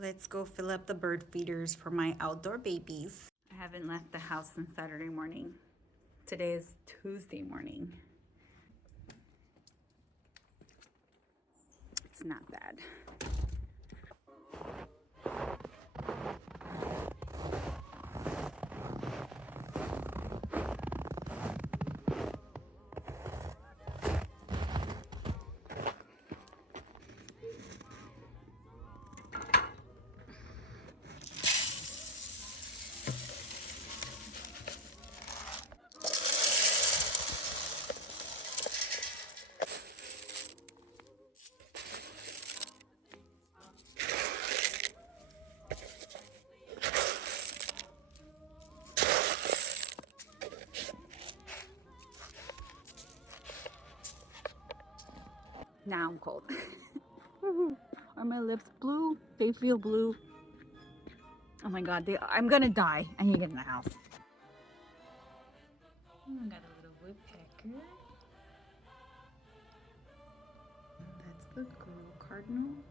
Let's go fill up the bird feeders for my outdoor babies. I haven't left the house since Saturday morning. Today is Tuesday morning. It's not bad. Now I'm cold. Are my lips blue? They feel blue. Oh my god, I'm gonna die. I need to get in the house. Oh, I got a little woodpecker. That's the girl cardinal.